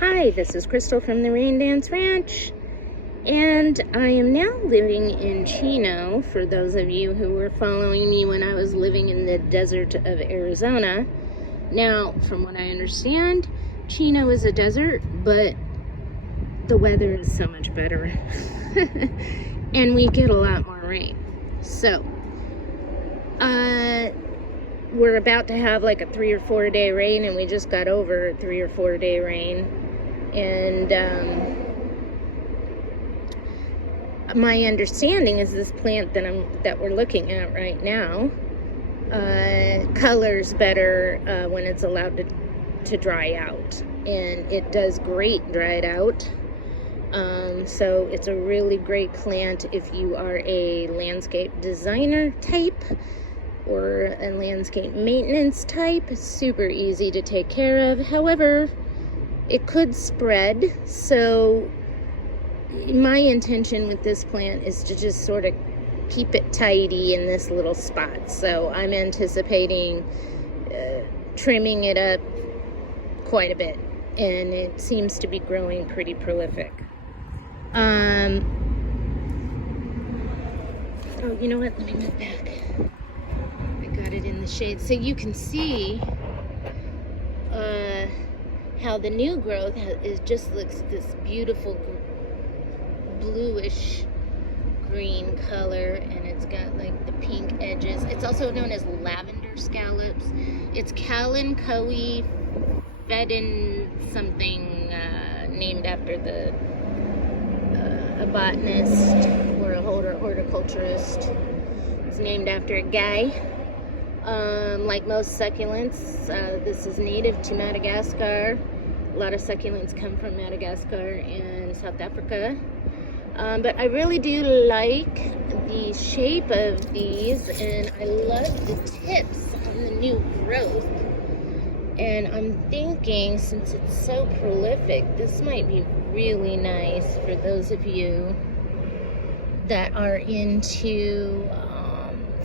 Hi, this is Crystal from the Rain Dance Ranch, and I am now living in Chino, for those of you who were following me when I was living in the desert of Arizona. Now, from what I understand, Chino is a desert, but the weather is so much better, and we get a lot more rain. So, we're about to have like a 3 or 4 day rain, and we just got over a 3 or 4 day rain. And my understanding is this plant that we're looking at right now colors better when it's allowed to dry out, and it does great dried out. So it's a really great plant if you are a landscape designer type or a landscape maintenance type. It's super easy to take care of. However, it could spread, so my intention with this plant is to just sort of keep it tidy in this little spot. So I'm anticipating trimming it up quite a bit, and it seems to be growing pretty prolific. Oh, you know what? Let me move back. I got it in the shade. So you can see how the new growth just looks this beautiful bluish green color, and it's got like the pink edges. It's also known as lavender scallops. It's Kalanchoe fedin something, named after a botanist or a horticulturist. It's named after a guy. Like most succulents, this is native to Madagascar. A lot of succulents come from Madagascar and South Africa. But I really do like the shape of these, and I love the tips on the new growth. And I'm thinking, since it's so prolific, this might be really nice for those of you that are into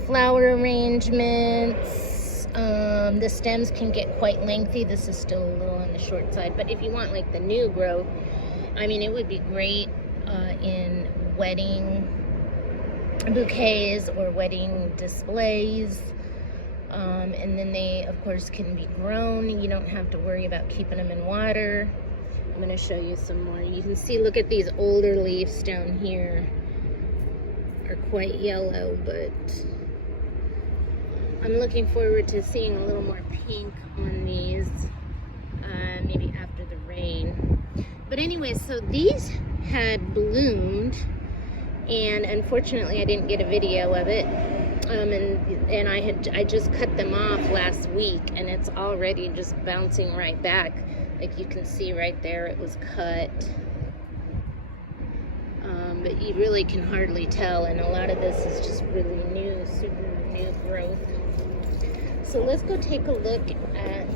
flower arrangements. The stems can get quite lengthy. This is still a little on the short side, but if you want like the new growth, I mean, it would be great in wedding bouquets or wedding displays. And then they, of course, can be grown. You don't have to worry about keeping them in water. I'm going to show you some more. You can see, look at these older leaves down here. Are quite yellow, but I'm looking forward to seeing a little more pink on these, maybe after the rain. But anyway, so these had bloomed, and unfortunately I didn't get a video of it. And I just cut them off last week, and it's already just bouncing right back. Like you can see right there, it was cut. But you really can hardly tell, and a lot of this is just really new, super new growth. So let's go take a look at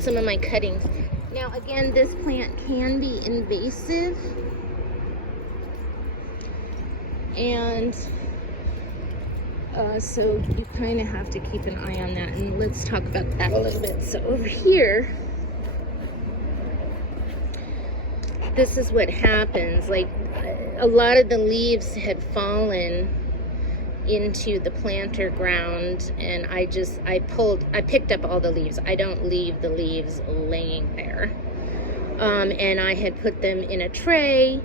some of my cuttings. Now again, this plant can be invasive, and so you kind of have to keep an eye on that, and let's talk about that a little bit. So over here, this is what happens. Like, a lot of the leaves had fallen into the planter ground, and I picked up all the leaves. I don't leave the leaves laying there. And I had put them in a tray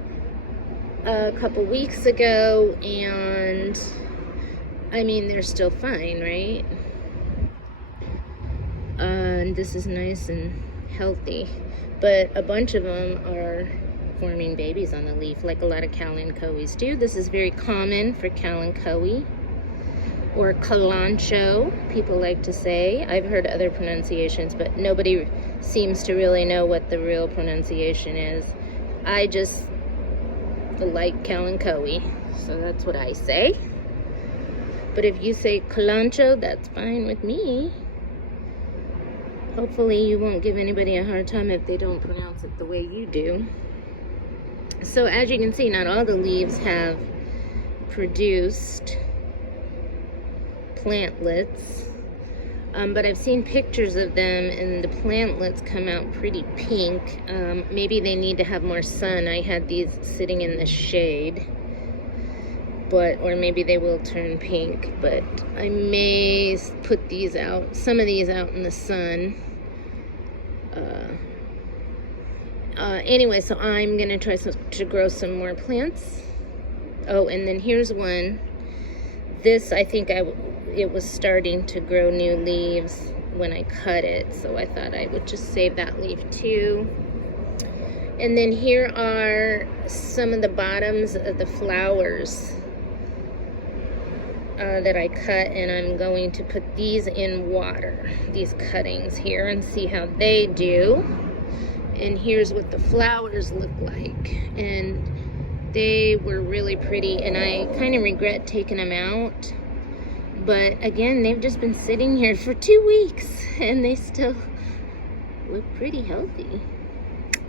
a couple weeks ago, and I mean, they're still fine, right? And this is nice and healthy, but a bunch of them are forming babies on the leaf, like a lot of Kalanchoes do. This is very common for Kalanchoe, or Kalanchoe, people like to say. I've heard other pronunciations, but nobody seems to really know what the real pronunciation is. I just like Kalanchoe, so that's what I say. But if you say Kalanchoe, that's fine with me. Hopefully you won't give anybody a hard time if they don't pronounce it the way you do. So as you can see, not all the leaves have produced plantlets. But I've seen pictures of them and the plantlets come out pretty pink. Maybe they need to have more sun. I had these sitting in the shade, or maybe they will turn pink, but I may put these out, some of these out in the sun. Anyway, so I'm gonna try to grow some more plants. Oh, and then here's one. This, I think it was starting to grow new leaves when I cut it, so I thought I would just save that leaf too. And then here are some of the bottoms of the flowers that I cut, and I'm going to put these in water, these cuttings here, and see how they do. And here's what the flowers look like, and they were really pretty, and I kind of regret taking them out, but again, they've just been sitting here for 2 weeks and they still look pretty healthy.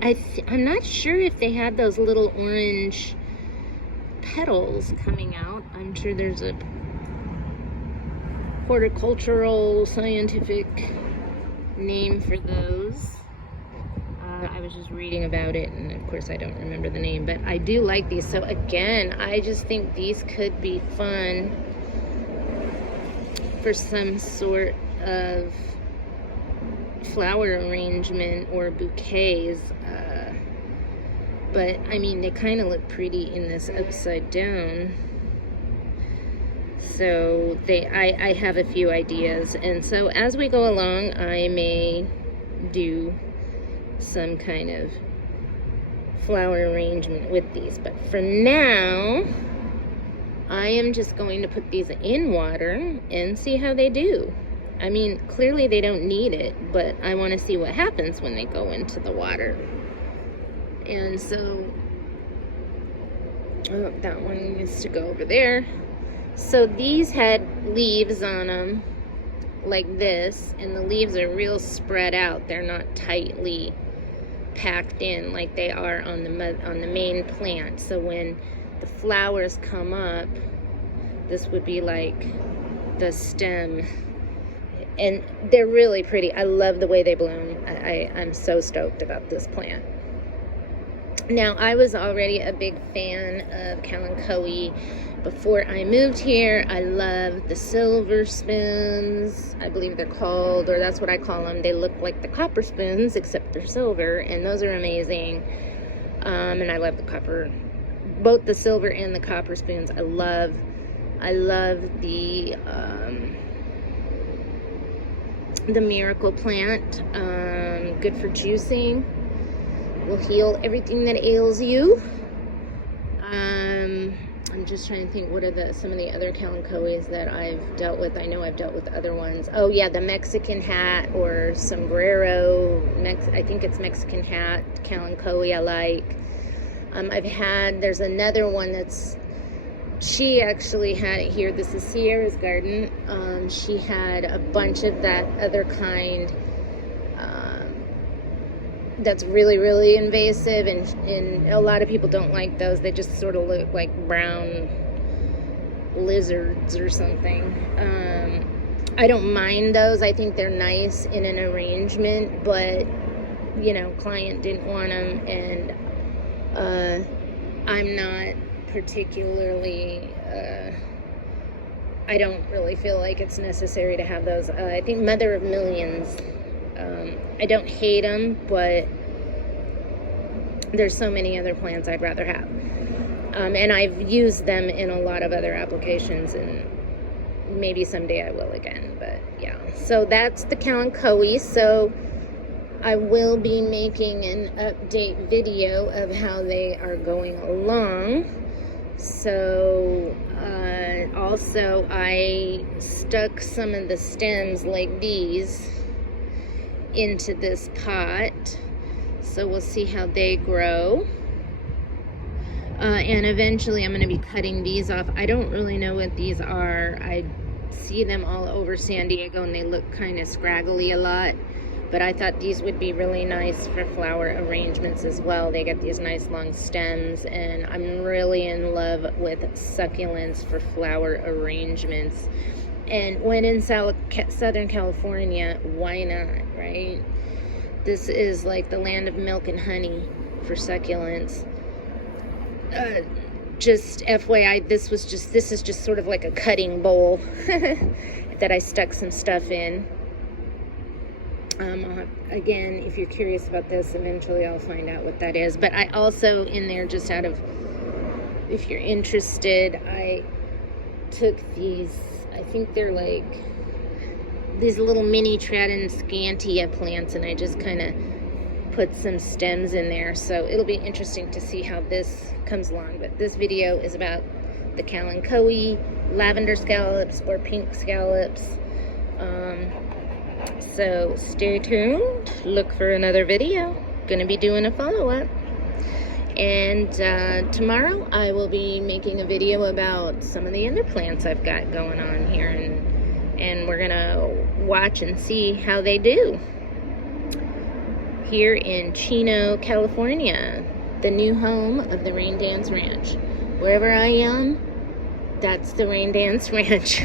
I'm not sure if they had those little orange petals coming out. I'm sure there's a horticultural scientific name for those. I was just reading about it, and of course I don't remember the name, but I do like these. So again, I just think these could be fun for some sort of flower arrangement or bouquets. But I mean, they kind of look pretty in this upside down. So I have a few ideas, and so as we go along, I may do some kind of flower arrangement with these, but for now I am just going to put these in water and see how they do. I mean, clearly they don't need it, but I want to see what happens when they go into the water. And so, oh, that one needs to go over there. So these had leaves on them like this, and the leaves are real spread out. They're not tightly packed in like they are on the main plant. So when the flowers come up, this would be like the stem, and they're really pretty. I love the way they bloom. I'm so stoked about this plant. Now, I was already a big fan of Kalanchoe before I moved here. I love the silver spoons, I believe they're called, or that's what I call them. They look like the copper spoons, except they're silver, and those are amazing. And I love the copper, both the silver and the copper spoons. I love the miracle plant. Good for juicing. Will heal everything that ails you. I'm just trying to think, what are some of the other Kalanchoes that I've dealt with? I know I've dealt with other ones. Oh yeah, the Mexican hat or sombrero. I think it's Mexican hat Kalanchoe I like. There's another one she actually had it here. This is Sierra's garden. She had a bunch of that other kind that's really, really invasive, and a lot of people don't like those. They just sort of look like brown lizards or something. I don't mind those. I think they're nice in an arrangement, but client didn't want them, and I'm not particularly I don't really feel like it's necessary to have those. I think Mother of Millions, I don't hate them, but there's so many other plants I'd rather have. And I've used them in a lot of other applications, and maybe someday I will again, but yeah. So that's the Kalanchoe. So I will be making an update video of how they are going along. So also I stuck some of the stems like these into this pot, so we'll see how they grow. And eventually I'm going to be cutting these off. I don't really know what these are. I see them all over San Diego and they look kind of scraggly a lot, but I thought these would be really nice for flower arrangements as well. They get these nice long stems, and I'm really in love with succulents for flower arrangements. And when in Southern California, why not, right? This is like the land of milk and honey for succulents. Just FYI, this is just sort of like a cutting bowl that I stuck some stuff in. Again, if you're curious about this, eventually I'll find out what that is. But I also, in there, just out of, if you're interested, I took these, I think they're like these little mini Tradescantia plants, and I just kind of put some stems in there. So it'll be interesting to see how this comes along. But this video is about the Kalanchoe lavender scallops or pink scallops. So stay tuned. Look for another video. Gonna be doing a follow-up. And tomorrow I will be making a video about some of the other plants I've got going on here, and we're gonna watch and see how they do here in Chino, California, the new home of the Rain Dance Ranch. Wherever I am, that's the Rain Dance Ranch.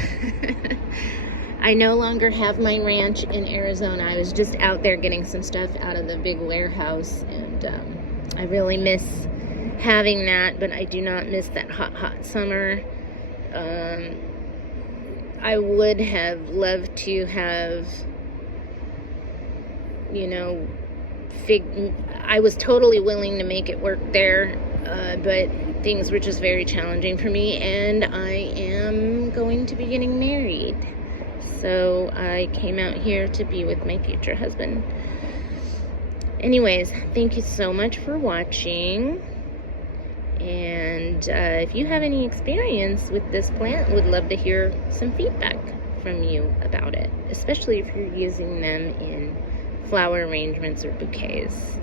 I no longer have my ranch in Arizona. I was just out there getting some stuff out of the big warehouse, and I really miss having that, but I do not miss that hot summer. I would have loved to have, you know, I was totally willing to make it work there, but things were just very challenging for me, and I am going to be getting married. So I came out here to be with my future husband. Anyways, thank you so much for watching. And if you have any experience with this plant, would love to hear some feedback from you about it, especially if you're using them in flower arrangements or bouquets.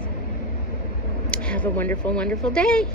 Have a wonderful, wonderful day.